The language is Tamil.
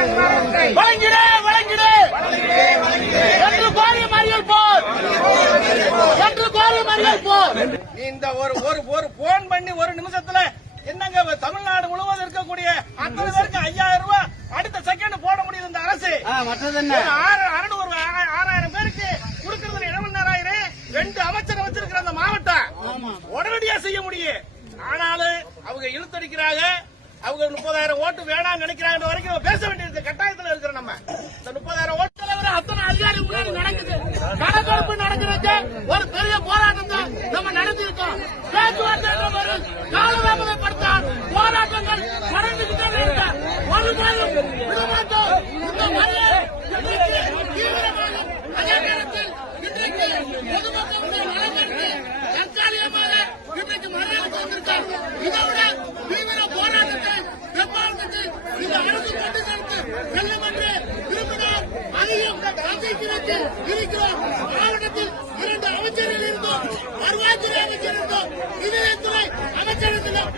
வழங்கிடு வழங்கிடு என்று கோரி மறியல் போர் என்று கோரி மறியல் போர். இந்த ஒரு போன் பண்ணி ஒரு நிமிஷத்துல என்னங்க தமிழ்நாடு முழுவதும் இருக்கக்கூடிய அத்தனை பேருக்கு 5000 ரூபாய் அடுத்த செகண்ட் போட முடியுது இந்த அரசு. 6000 பேருக்கு கொடுக்கறது 70,000 2 அமைச்சர் வச்சிருக்கிற அந்த மாவட்டம் உடனடியா செய்ய முடியும். ஆனாலும் அவங்க இழுத்தடிக்கிறாங்க. அவங்க 30,000 ஓட்டு வேணாம்னு நினைக்கிறாங்க வரைக்கும் பேச வேண்டியது கட்டாயத்தில் இருக்கிற நம்ம இந்த 30,000 ஓட்டு அத்தனை அதிகாரி முன்னாடி நடக்குது. கணக்கெடுப்பு நடக்கிறது ஒரு பெரிய போராட்டம் தான் நம்ம நடந்திருக்கோம். பேச்சுவார்த்தை காலதாமதப்படுத்தால் போராட்டங்கள் நடந்துகிட்டே இருக்க ஒரு நாளும் விடமாட்டோம். இந்த மறியல் தீவிரமாக அதே நேரத்தில் இன்றைக்கு பொதுமக்களுடைய நலத்திற்கு தற்காலிகமாக இன்றைக்கு மறியலுக்கு வந்திருக்காங்க. இதோட தீவிர போராட்டத்தை வெப்பாளத்துக்கு இந்த அரசு கொண்டு செலுத்து செல்லும் என்று விரும்பினால் அதையும் சந்திக்கிறது இருக்கிறோம். மாவட்டத்தில் 2 அமைச்சர்கள் இருந்தோம். வருவாய்த்துறை அமைச்சர் இருந்தோம். நிதித்துறை அமைச்சர் இருந்தோம்.